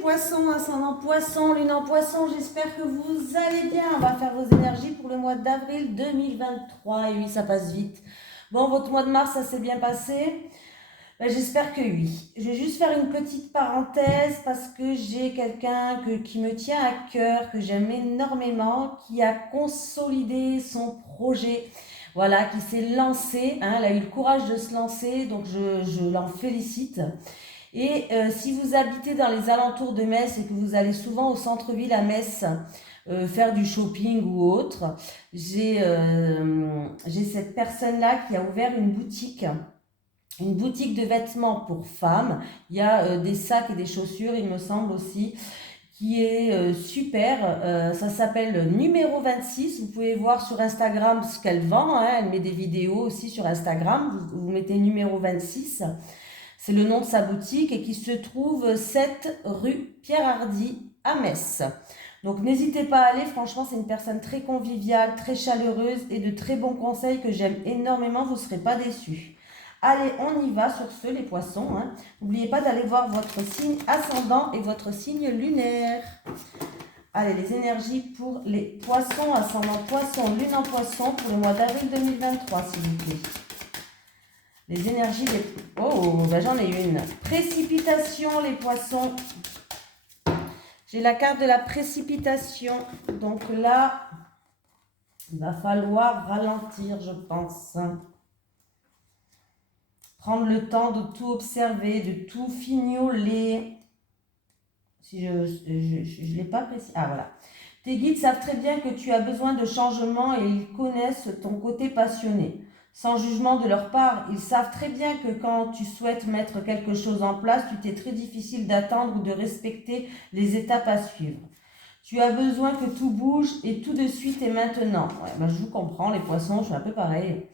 poissons, ascendant poisson, lune en poisson, j'espère que vous allez bien. On va faire vos énergies pour le mois d'avril 2023. Et oui, ça passe vite. Bon, votre mois de mars, ça s'est bien passé? J'espère que oui. Je vais juste faire une petite parenthèse parce que j'ai quelqu'un qui me tient à cœur, que j'aime énormément, qui a consolidé son projet. Voilà, qui s'est lancé, hein, elle a eu le courage de se lancer, donc je l'en félicite. Et si vous habitez dans les alentours de Metz et que vous allez souvent au centre-ville à Metz faire du shopping ou autre, j'ai cette personne-là qui a ouvert une boutique de vêtements pour femmes. Il y a des sacs et des chaussures, il me semble aussi, qui est super. Ça s'appelle Numéro 26. Vous pouvez voir sur Instagram ce qu'elle vend, hein. Elle met des vidéos aussi sur Instagram. Vous mettez Numéro 26. C'est le nom de sa boutique et qui se trouve 7 rue Pierre-Hardy à Metz. Donc n'hésitez pas à aller, franchement c'est une personne très conviviale, très chaleureuse et de très bons conseils que j'aime énormément, vous ne serez pas déçus. Allez, on y va sur ce les poissons. Hein. N'oubliez pas d'aller voir votre signe ascendant et votre signe lunaire. Allez, les énergies pour les poissons, ascendant poisson, lune en poisson pour le mois d'avril 2023 s'il vous plaît. Les énergies des... Oh, ben j'en ai une. Précipitation, les poissons. J'ai la carte de la précipitation. Donc là, il va falloir ralentir, je pense. Prendre le temps de tout observer, de tout fignoler. Si je ne l'ai pas précis. Ah, voilà. Tes guides savent très bien que tu as besoin de changement et ils connaissent ton côté passionné. Sans jugement de leur part, ils savent très bien que quand tu souhaites mettre quelque chose en place, tu t'es très difficile d'attendre ou de respecter les étapes à suivre. Tu as besoin que tout bouge et tout de suite et maintenant. Ouais, ben je vous comprends, les poissons, je suis un peu pareil.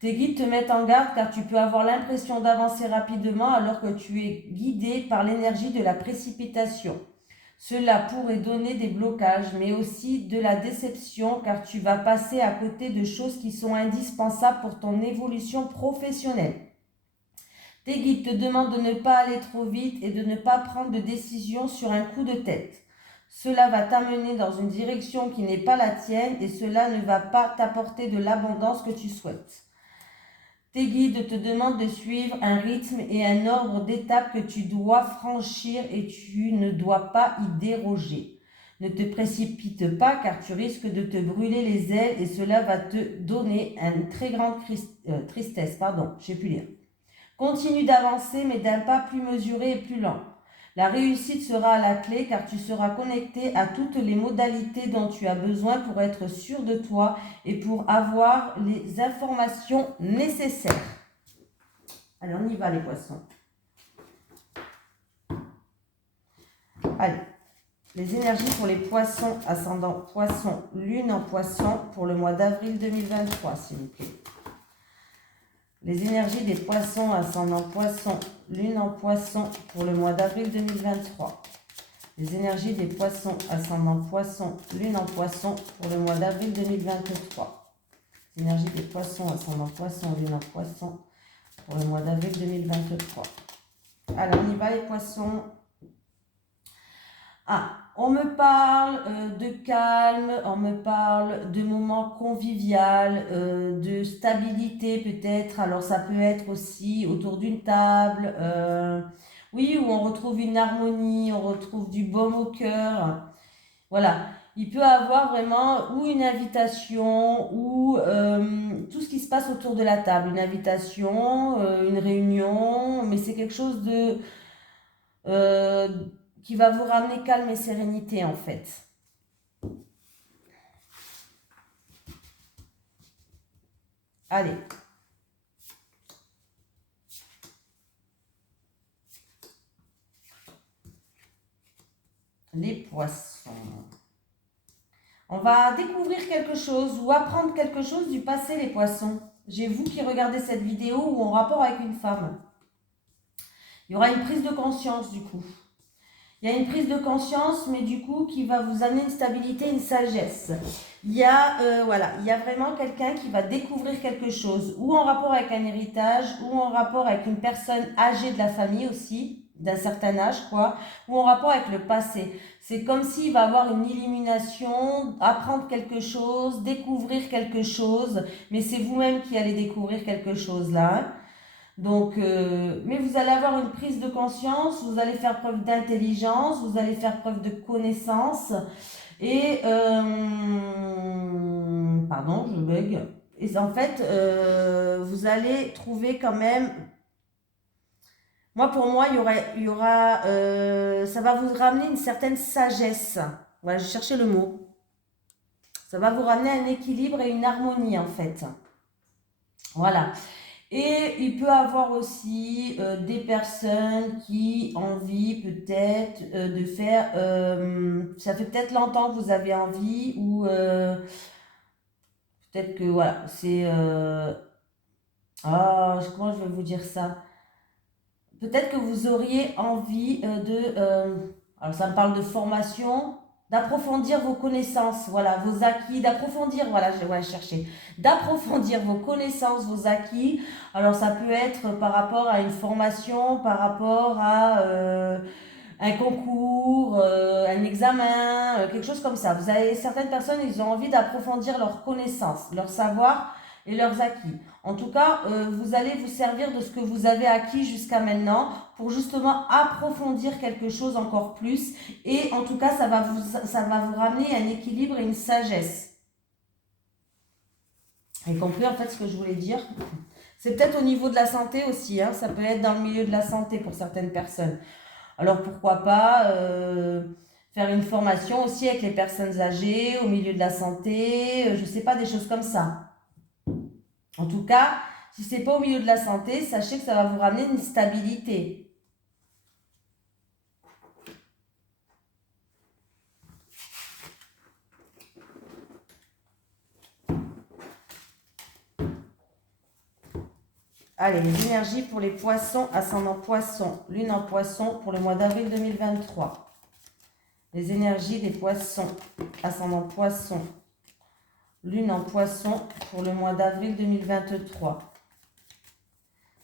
Tes guides te mettent en garde car tu peux avoir l'impression d'avancer rapidement alors que tu es guidé par l'énergie de la précipitation. Cela pourrait donner des blocages, mais aussi de la déception car tu vas passer à côté de choses qui sont indispensables pour ton évolution professionnelle. Tes guides te demandent de ne pas aller trop vite et de ne pas prendre de décision sur un coup de tête. Cela va t'amener dans une direction qui n'est pas la tienne et cela ne va pas t'apporter de l'abondance que tu souhaites. Tes guides te demandent de suivre un rythme et un ordre d'étapes que tu dois franchir et tu ne dois pas y déroger. Ne te précipite pas car tu risques de te brûler les ailes et cela va te donner une très grande tristesse. Je sais plus lire. Continue d'avancer mais d'un pas plus mesuré et plus lent. La réussite sera à la clé car tu seras connecté à toutes les modalités dont tu as besoin pour être sûr de toi et pour avoir les informations nécessaires. Allez, on y va les poissons. Allez, les énergies pour les poissons, ascendant poisson, lune en poisson pour le mois d'avril 2023, s'il vous plaît. Les énergies des poissons, ascendant poisson, lune en poisson pour le mois d'avril 2023. Les énergies des poissons, ascendant poisson, lune en poisson pour le mois d'avril 2023. Les énergies des poissons, ascendant poisson, lune en poisson pour le mois d'avril 2023. Alors, on y va les poissons. Ah, on me parle de calme, on me parle de moments convivial, de stabilité peut-être. Alors ça peut être aussi autour d'une table, oui, où on retrouve une harmonie, on retrouve du baume au cœur. Voilà, il peut avoir vraiment ou une invitation ou tout ce qui se passe autour de la table. Une invitation, une réunion, mais c'est quelque chose de... qui va vous ramener calme et sérénité en fait. Allez. Les poissons. On va découvrir quelque chose ou apprendre quelque chose du passé les poissons. J'ai vous qui regardez cette vidéo ou en rapport avec une femme. Il y aura une prise de conscience du coup. Il y a une prise de conscience, mais du coup, qui va vous amener une stabilité, une sagesse. Il y a vraiment quelqu'un qui va découvrir quelque chose, ou en rapport avec un héritage, ou en rapport avec une personne âgée de la famille aussi. d'un certain âge, quoi, ou en rapport avec le passé. C'est comme s'il va avoir une illumination, apprendre quelque chose, découvrir quelque chose, mais c'est vous-même qui allez découvrir quelque chose là, hein. Donc, mais vous allez avoir une prise de conscience, vous allez faire preuve d'intelligence, vous allez faire preuve de connaissance, et, pardon, je bug. Et en fait, vous allez trouver quand même, moi pour moi, ça va vous ramener une certaine sagesse. Voilà, je cherchais le mot. Ça va vous ramener un équilibre et une harmonie en fait. Voilà. Et il peut avoir aussi des personnes qui ont envie peut-être de faire, ça fait peut-être longtemps que vous avez envie, ou peut-être que voilà, c'est, comment je vais vous dire ça? Peut-être que vous auriez envie alors ça me parle de formation, d'approfondir vos connaissances, voilà, vos acquis, d'approfondir, voilà, ouais, chercher, d'approfondir vos connaissances, vos acquis. Alors ça peut être par rapport à une formation, par rapport à un concours, un examen, quelque chose comme ça. Vous avez certaines personnes, ils ont envie d'approfondir leurs connaissances, leur savoir et leurs acquis. En tout cas, vous allez vous servir de ce que vous avez acquis jusqu'à maintenant pour justement approfondir quelque chose encore plus. Et en tout cas, ça va vous ramener un équilibre et une sagesse. Vous avez compris en fait ce que je voulais dire? C'est peut-être au niveau de la santé aussi, hein. Ça peut être dans le milieu de la santé pour certaines personnes. Alors pourquoi pas faire une formation aussi avec les personnes âgées, au milieu de la santé, je ne sais pas, des choses comme ça. En tout cas, si ce n'est pas au milieu de la santé, sachez que ça va vous ramener une stabilité. Allez, les énergies pour les poissons, ascendant poisson, lune en poisson pour le mois d'avril 2023. Les énergies des poissons, ascendant poisson, lune en poisson pour le mois d'avril 2023.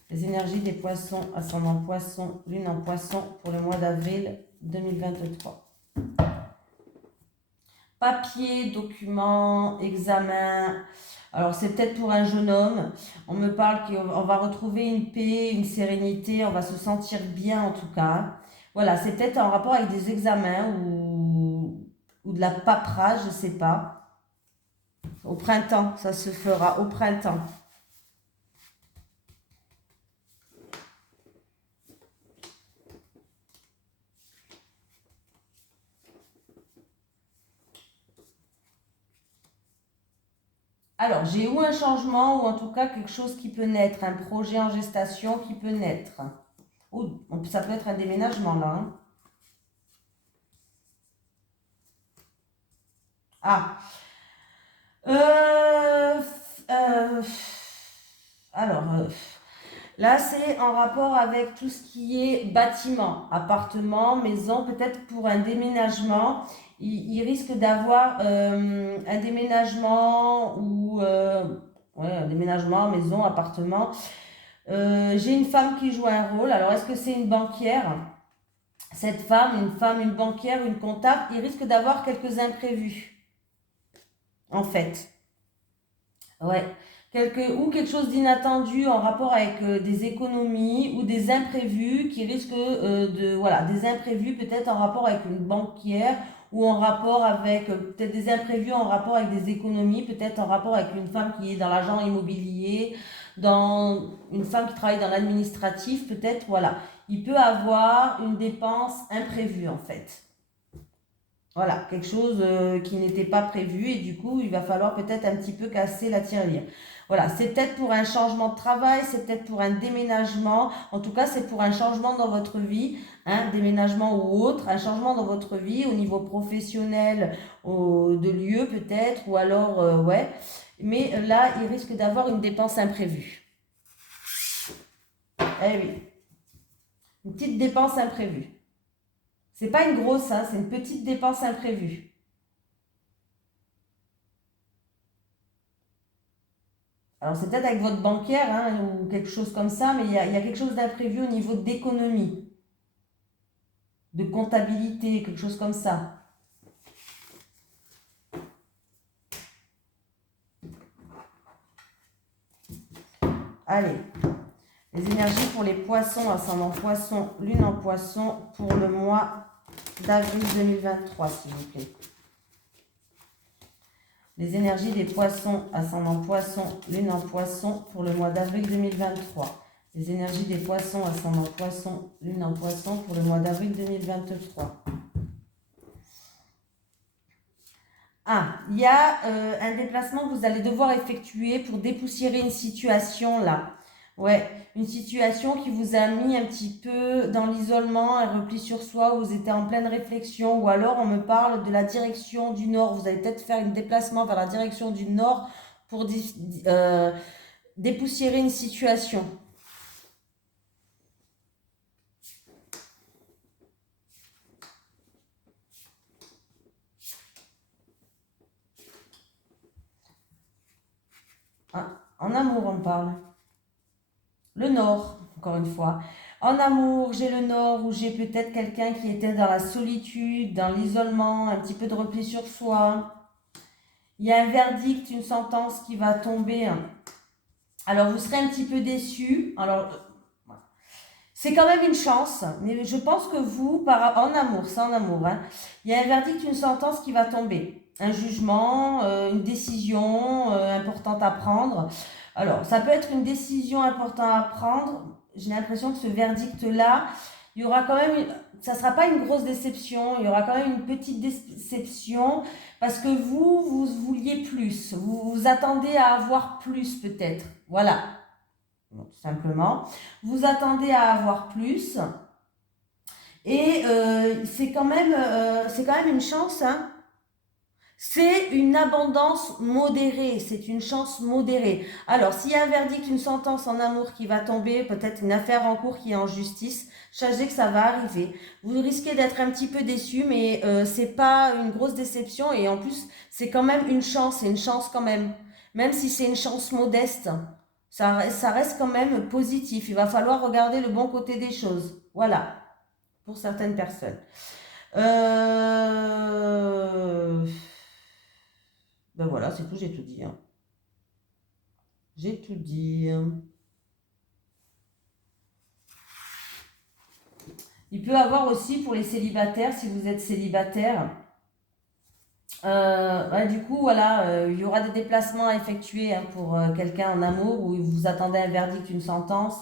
Les énergies des poissons, ascendant poisson, lune en poisson pour le mois d'avril 2023. Papier, documents, examen. Alors c'est peut-être pour un jeune homme. On me parle qu'on va retrouver une paix, une sérénité, on va se sentir bien en tout cas. Voilà, c'est peut-être en rapport avec des examens ou de la paperasse, je ne sais pas. Au printemps, ça se fera au printemps. Alors, j'ai ou un changement, ou en tout cas quelque chose qui peut naître, un projet en gestation qui peut naître. Ou ça peut être un déménagement là, hein. Ah, euh, euh, alors, là c'est en rapport avec tout ce qui est bâtiment, appartement, maison, peut-être pour un déménagement. Il risque d'avoir un déménagement ou ouais, un déménagement, maison, appartement. J'ai une femme qui joue un rôle. Alors, est-ce que c'est une banquière? Cette femme, une banquière, une comptable, il risque d'avoir quelques imprévus, en fait. Ouais. Ou quelque chose d'inattendu en rapport avec des économies ou des imprévus qui risquent voilà, des imprévus peut-être en rapport avec une banquière, ou en rapport avec peut-être des imprévus en rapport avec des économies, peut-être en rapport avec une femme qui est dans l'agent immobilier, dans une femme qui travaille dans l'administratif, peut-être, voilà. Il peut avoir une dépense imprévue en fait. Voilà, quelque chose qui n'était pas prévu, et du coup, il va falloir peut-être un petit peu casser la tirelire. Voilà, c'est peut-être pour un changement de travail, c'est peut-être pour un déménagement. En tout cas, c'est pour un changement dans votre vie, hein, déménagement ou autre, un changement dans votre vie au niveau professionnel, de lieu peut-être, ou alors, ouais. Mais là, il risque d'avoir une dépense imprévue. Eh oui, une petite dépense imprévue. C'est pas une grosse, hein, c'est une petite dépense imprévue. Alors c'est peut-être avec votre banquière, hein, ou quelque chose comme ça, mais il y a quelque chose d'imprévu au niveau d'économie. de comptabilité, quelque chose comme ça. Allez, les énergies pour les poissons, ascendant poisson, lune en poisson, pour le mois d'avril 2023, s'il vous plaît. Les énergies des poissons, ascendant poisson, lune en poisson, pour le mois d'avril 2023. Les énergies des poissons, ascendant poisson, lune en poisson, pour le mois d'avril 2023. Ah, il y a un déplacement que vous allez devoir effectuer pour dépoussiérer une situation là. Ouais, une situation qui vous a mis un petit peu dans l'isolement, un repli sur soi, où vous étiez en pleine réflexion, ou alors on me parle de la direction du nord. Vous allez peut-être faire un déplacement vers la direction du nord pour dépoussiérer une situation. Ah, en amour, on parle. Le nord, encore une fois. En amour, j'ai le nord où j'ai peut-être quelqu'un qui était dans la solitude, dans l'isolement, un petit peu de repli sur soi. Il y a un verdict, une sentence qui va tomber. Alors, vous serez un petit peu déçu. Alors, c'est quand même une chance, mais je pense que vous, en amour, c'est en amour, hein, il y a un verdict, une sentence qui va tomber. Un jugement, une décision importante à prendre. Alors, ça peut être une décision importante à prendre. J'ai l'impression que ce verdict-là, il y aura quand même, ça ne sera pas une grosse déception, il y aura quand même une petite déception parce que vous vouliez plus, vous attendez à avoir plus peut-être. Voilà, tout simplement. Vous attendez à avoir plus et c'est quand même une chance, hein. C'est une abondance modérée, c'est une chance modérée. Alors, s'il y a un verdict, une sentence en amour qui va tomber, peut-être une affaire en cours qui est en justice, sachez que ça va arriver. Vous risquez d'être un petit peu déçu, mais c'est pas une grosse déception et en plus, c'est quand même une chance, c'est une chance quand même. Même si c'est une chance modeste, ça reste quand même positif. Il va falloir regarder le bon côté des choses. Voilà, pour certaines personnes. Ben voilà, c'est tout, j'ai tout dit, hein. J'ai tout dit. Il peut avoir aussi pour les célibataires, si vous êtes célibataire, du coup, voilà, il y aura des déplacements à effectuer, hein, pour quelqu'un en amour où vous attendez un verdict, une sentence.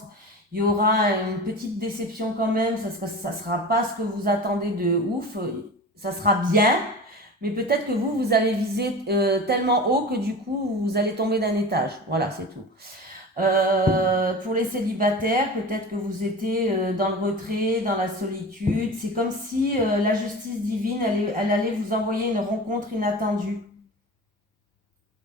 Il y aura une petite déception quand même, ça sera pas ce que vous attendez de ouf, ça sera bien, mais peut-être que vous allez viser tellement haut que du coup, vous allez tomber d'un étage. Voilà, c'est tout. Pour les célibataires, peut-être que vous étiez dans le retrait, dans la solitude. C'est comme si la justice divine, elle allait vous envoyer une rencontre inattendue.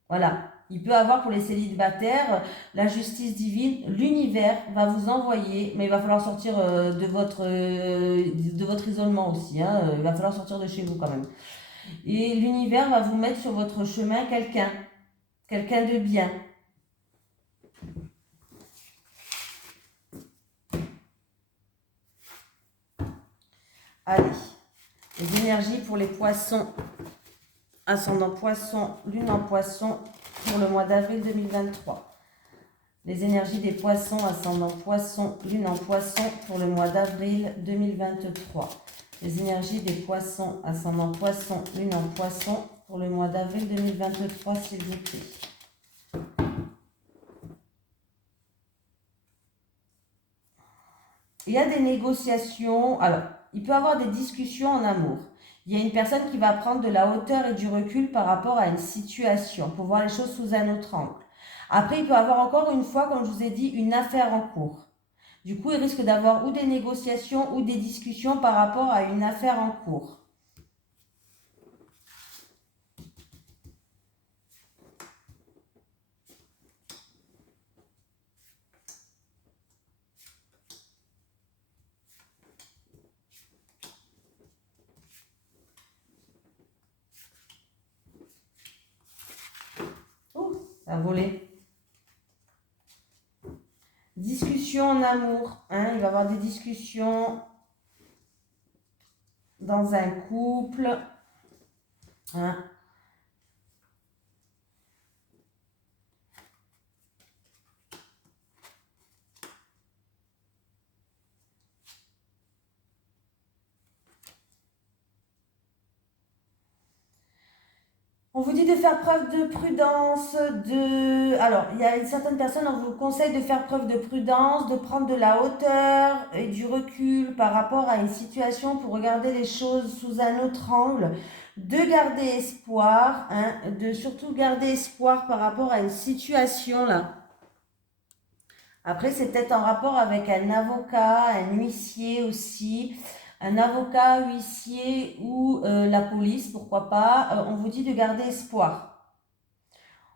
Voilà. Il peut avoir pour les célibataires la justice divine, l'univers va vous envoyer, mais il va falloir sortir de votre isolement aussi, hein. Il va falloir sortir de chez vous quand même. Et l'univers va vous mettre sur votre chemin quelqu'un de bien. Allez, les énergies pour les poissons, ascendant poisson, lune en poisson, pour le mois d'avril 2023. Les énergies des poissons, ascendant poisson, lune en poisson, pour le mois d'avril 2023. Les énergies des poissons, ascendant poisson, lune en poisson, pour le mois d'avril 2023, s'il vous plaît. Il y a des négociations. Alors, il peut y avoir des discussions en amour. Il y a une personne qui va prendre de la hauteur et du recul par rapport à une situation pour voir les choses sous un autre angle. Après, il peut y avoir encore une fois, comme je vous ai dit, une affaire en cours. Du coup, il risque d'avoir ou des négociations ou des discussions par rapport à une affaire en cours. Oh, ça a volé. Discussion en amour, hein, il va y avoir des discussions dans un couple. Hein. On vous dit de faire preuve de prudence, Alors, il y a certaines personnes, on vous conseille de faire preuve de prudence, de prendre de la hauteur et du recul par rapport à une situation pour regarder les choses sous un autre angle, de garder espoir, hein, de surtout garder espoir par rapport à une situation là. Après, c'est peut-être en rapport avec un avocat, un huissier aussi. Un avocat, huissier ou la police, pourquoi pas, on vous dit de garder espoir.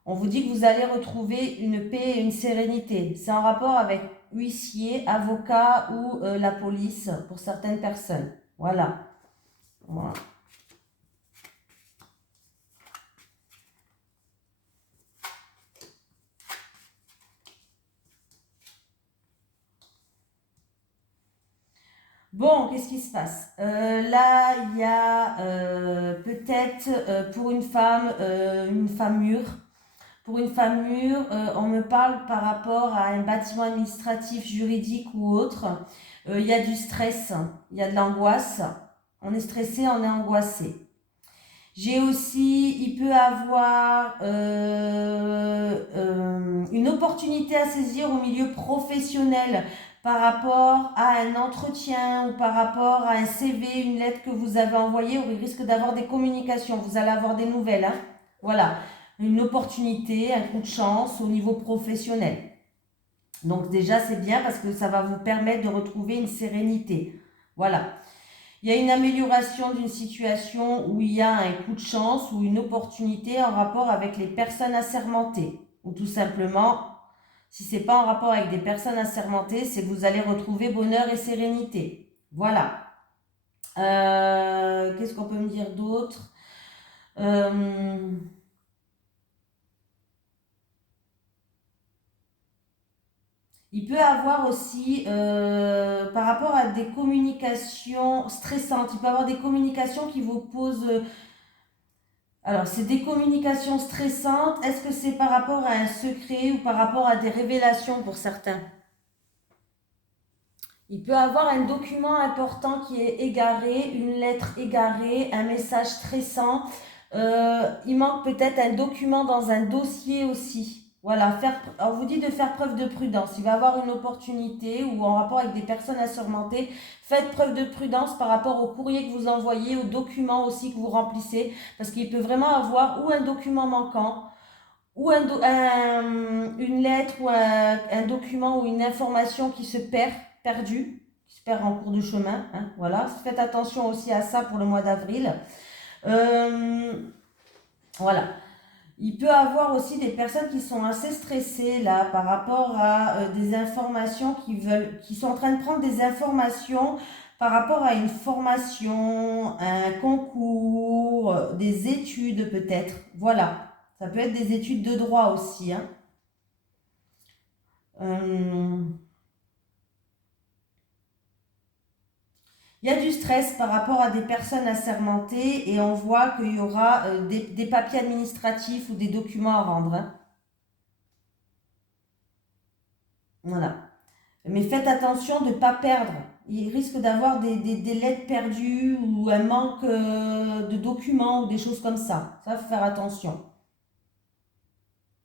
On vous dit que vous allez retrouver une paix et une sérénité. C'est en rapport avec huissier, avocat ou la police pour certaines personnes. Voilà. Voilà. Bon, qu'est-ce qui se passe? Là, il y a peut-être pour une femme mûre. Pour une femme mûre, on me parle par rapport à un bâtiment administratif, juridique ou autre. Il y a du stress, il y a de l'angoisse. On est stressé, on est angoissé. J'ai aussi, il peut avoir une opportunité à saisir au milieu professionnel par rapport à un entretien ou par rapport à un CV, une lettre que vous avez envoyée, où il risque d'avoir des communications. Vous allez avoir des nouvelles. Hein. Voilà, une opportunité, un coup de chance au niveau professionnel. Donc déjà, c'est bien parce que ça va vous permettre de retrouver une sérénité. Voilà. Il y a une amélioration d'une situation où il y a un coup de chance ou une opportunité en rapport avec les personnes assermentées. Ou tout simplement, si ce n'est pas en rapport avec des personnes assermentées, c'est que vous allez retrouver bonheur et sérénité. Voilà. Qu'est-ce qu'on peut me dire d'autre? Il peut avoir aussi, par rapport à des communications stressantes, il peut avoir des communications qui vous posent... alors, c'est des communications stressantes. Est-ce que c'est par rapport à un secret ou par rapport à des révélations pour certains? Il peut avoir un document important qui est égaré, une lettre égarée, un message stressant. Il manque peut-être un document dans un dossier aussi. Voilà, on vous dit de faire preuve de prudence. Il va y avoir une opportunité ou en rapport avec des personnes assermentées. Faites preuve de prudence par rapport au courrier que vous envoyez, aux documents aussi que vous remplissez, parce qu'il peut vraiment avoir ou un document manquant, ou une lettre ou un document ou une information qui se perd, perdue, qui se perd en cours de chemin. Hein, voilà, faites attention aussi à ça pour le mois d'avril. Voilà. Il peut y avoir aussi des personnes qui sont assez stressées là par rapport à des informations qui sont en train de prendre des informations par rapport à une formation, un concours, des études peut-être. Voilà. Ça peut être des études de droit aussi. Hein. Il y a du stress par rapport à des personnes assermentées et on voit qu'il y aura des papiers administratifs ou des documents à rendre. Hein. Voilà. Mais faites attention de ne pas perdre. Il risque d'avoir des lettres perdues ou un manque de documents ou des choses comme ça. Ça, il faut faire attention.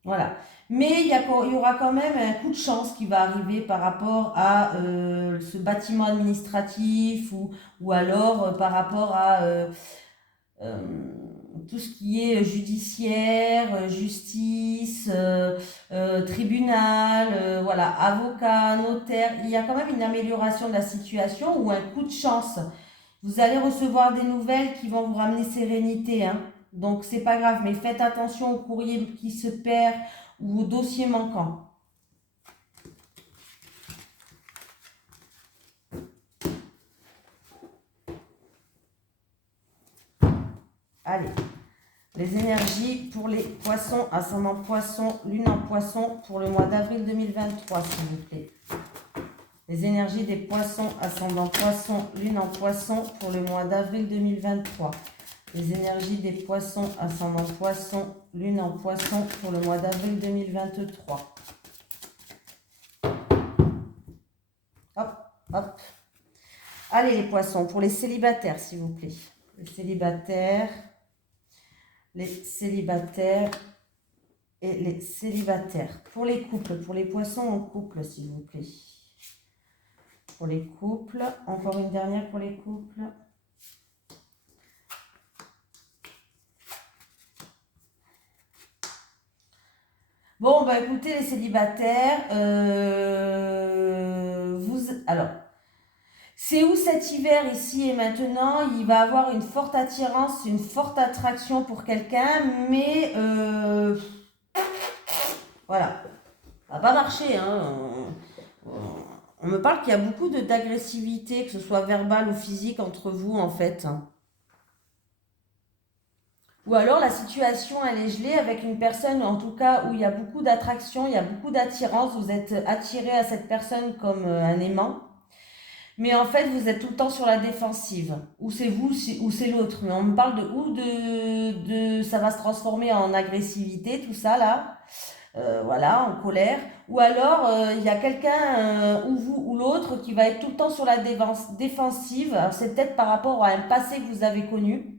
Voilà. Mais il y aura quand même un coup de chance qui va arriver par rapport à ce bâtiment administratif ou alors par rapport à tout ce qui est judiciaire, justice, tribunal, voilà, avocat, notaire. Il y a quand même une amélioration de la situation ou un coup de chance. Vous allez recevoir des nouvelles qui vont vous ramener sérénité. Hein. Donc, c'est pas grave, mais faites attention au courrier qui se perd ou au dossier manquant. Allez, les énergies pour les poissons, ascendant poisson, lune en poisson pour le mois d'avril 2023, s'il vous plaît. Les énergies des poissons, ascendant poisson, lune en poisson pour le mois d'avril 2023. Les énergies des poissons, ascendant poisson, lune en poisson pour le mois d'avril 2023. Hop, hop. Allez les poissons, pour les célibataires s'il vous plaît. Les célibataires et les célibataires. Pour les couples, pour les poissons en couple s'il vous plaît. Pour les couples, encore une dernière pour les couples. Bon, bah écoutez les célibataires, alors, c'est où cet hiver ici et maintenant, il va avoir une forte attirance, une forte attraction pour quelqu'un, mais voilà, ça va pas marcher, hein. On me parle qu'il y a beaucoup d'agressivité, que ce soit verbale ou physique entre vous en fait. Ou alors la situation elle est gelée avec une personne, en tout cas où il y a beaucoup d'attraction, il y a beaucoup d'attirance, vous êtes attiré à cette personne comme un aimant. Mais en fait, vous êtes tout le temps sur la défensive. Ou c'est vous, ou c'est l'autre. Mais on me parle ça va se transformer en agressivité, tout ça là. Voilà, en colère. Ou alors, il y a quelqu'un, ou vous, ou l'autre, qui va être tout le temps sur la défensive. Alors, c'est peut-être par rapport à un passé que vous avez connu.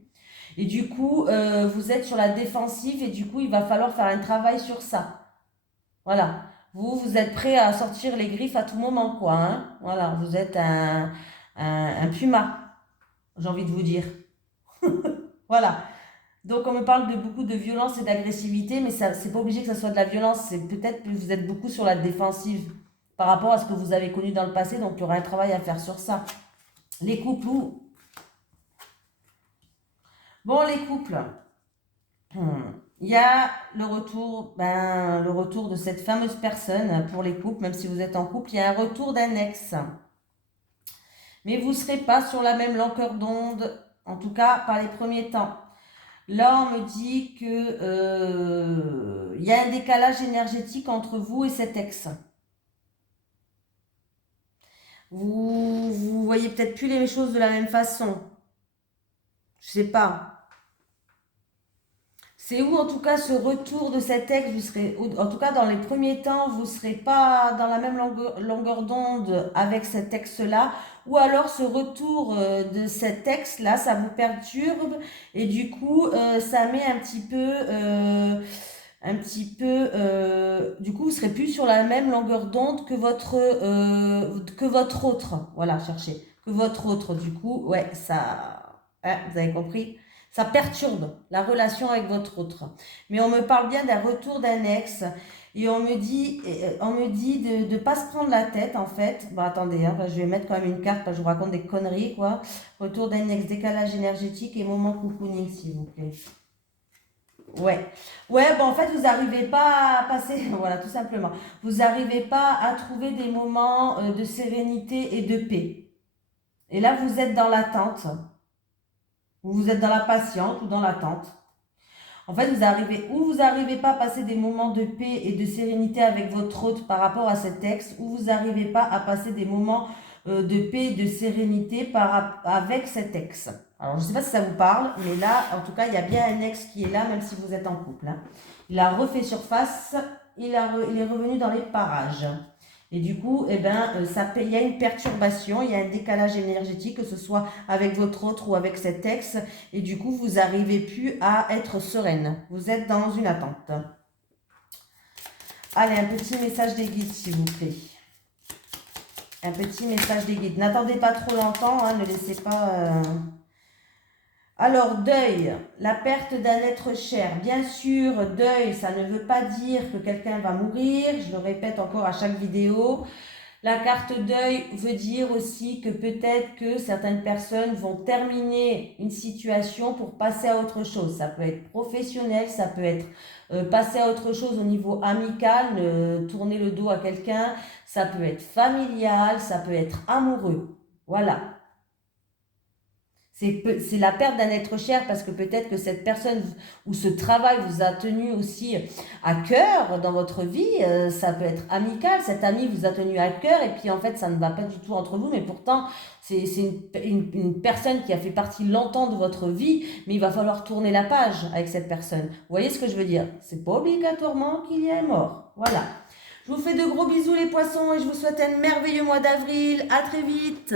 Et du coup, vous êtes sur la défensive et du coup, il va falloir faire un travail sur ça. Voilà. Vous êtes prêt à sortir les griffes à tout moment, quoi. Hein, voilà, vous êtes un puma, j'ai envie de vous dire. Voilà. Donc, on me parle de beaucoup de violence et d'agressivité, mais ça, c'est pas obligé que ça soit de la violence. C'est peut-être que vous êtes beaucoup sur la défensive par rapport à ce que vous avez connu dans le passé. Donc, il y aura un travail à faire sur ça. Les couples où... Bon, les couples. Il y a le retour de cette fameuse personne pour les couples, même si vous êtes en couple, il y a un retour d'un ex. Mais vous ne serez pas sur la même longueur d'onde, en tout cas par les premiers temps. Là, on me dit que il y a un décalage énergétique entre vous et cet ex. Vous voyez peut-être plus les choses de la même façon. Je sais pas. C'est où en tout cas ce retour de cet ex, vous serez, en tout cas dans les premiers temps, vous ne serez pas dans la même longueur d'onde avec cet ex-là, ou alors ce retour de cet ex-là, ça vous perturbe et du coup ça met du coup vous serez plus sur la même longueur d'onde que votre autre, voilà, cherchez, que votre autre, du coup, ouais, ça, hein, vous avez compris? Ça perturbe la relation avec votre autre. Mais on me parle bien d'un retour d'un ex. Et on me dit de ne pas se prendre la tête, en fait. Bon, attendez, hein, je vais mettre quand même une carte, parce que je vous raconte des conneries, quoi. Retour d'un ex, décalage énergétique et moment cocooning, s'il vous plaît. Ouais. Ouais, bon, en fait, vous n'arrivez pas à passer, voilà, tout simplement. Vous n'arrivez pas à trouver des moments de sérénité et de paix. Et là, vous êtes dans l'attente. Vous êtes dans la patience ou dans l'attente. En fait, vous n'arrivez pas à passer des moments de paix et de sérénité avec votre hôte par rapport à cet ex, ou vous n'arrivez pas à passer des moments de paix et de sérénité avec cet ex. Alors, je ne sais pas si ça vous parle, mais là, en tout cas, il y a bien un ex qui est là, même si vous êtes en couple. Hein. Il a refait surface, il est revenu dans les parages. Et du coup, il y a une perturbation, il y a un décalage énergétique, que ce soit avec votre autre ou avec cet ex. Et du coup, vous n'arrivez plus à être sereine. Vous êtes dans une attente. Allez, un petit message des guides, s'il vous plaît. Un petit message des guides. N'attendez pas trop longtemps, hein, ne laissez pas... Alors, deuil, la perte d'un être cher. Bien sûr, deuil, ça ne veut pas dire que quelqu'un va mourir. Je le répète encore à chaque vidéo. La carte deuil veut dire aussi que peut-être que certaines personnes vont terminer une situation pour passer à autre chose. Ça peut être professionnel, ça peut être passer à autre chose au niveau amical, tourner le dos à quelqu'un. Ça peut être familial, ça peut être amoureux. Voilà. C'est la perte d'un être cher parce que peut-être que cette personne ou ce travail vous a tenu aussi à cœur dans votre vie. Ça peut être amical, cet ami vous a tenu à cœur et puis en fait ça ne va pas du tout entre vous, mais pourtant c'est une personne qui a fait partie longtemps de votre vie, mais il va falloir tourner la page avec cette personne. Vous voyez ce que je veux dire? C'est pas obligatoirement qu'il y ait mort. Voilà. Je vous fais de gros bisous les poissons et je vous souhaite un merveilleux mois d'avril. À très vite.